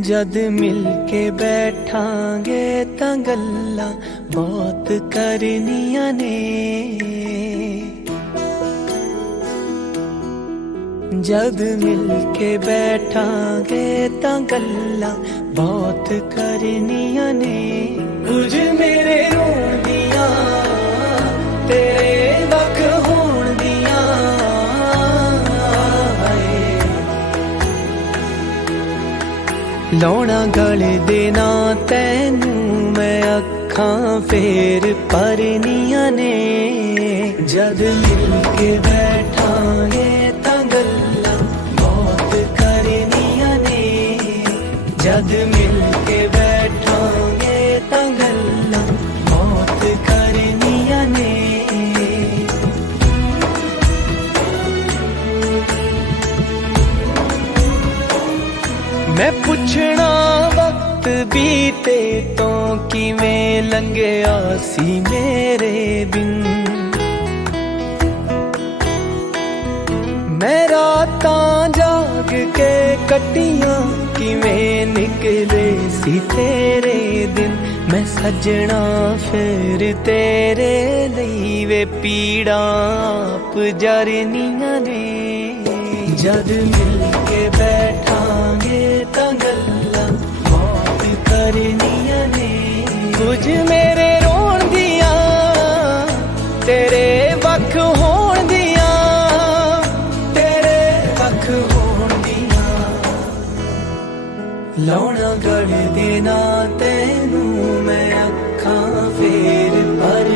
जद मिल के बैठांगे तां गल्लां बहुत करनियां ने। जद मिल के बैठांगे तां गल्लां बहुत करनियां ने। कुछ मेरे रोण दियां तेरे वख होण दियां, लौना गले दे ना तैनू मैं अखां फेर भरनियां ने। जद मिल के बैठांगे तां गल्लां बहुत करनियां ने। जद मिल के बैठांगे तां गल्लां बहुत करनियां ने। मैं पुछना वक्त बीते तो किवें लंघिया सी मेरे बिन। मैं रातां जाग के कटियां किवें निकले सी तेरे दिन। मैं सजना फिर तेरे लई वे पीड़ा आप जरनियां ने। जद मिल के बैठांगे तां गल्लां बहुत करनियां ने। कुछ मेरे रोण दियां तेरे वख होण दियां, तेरे वख होण दियां। लौना गले दे ना तैनू मैं अखां फेर भर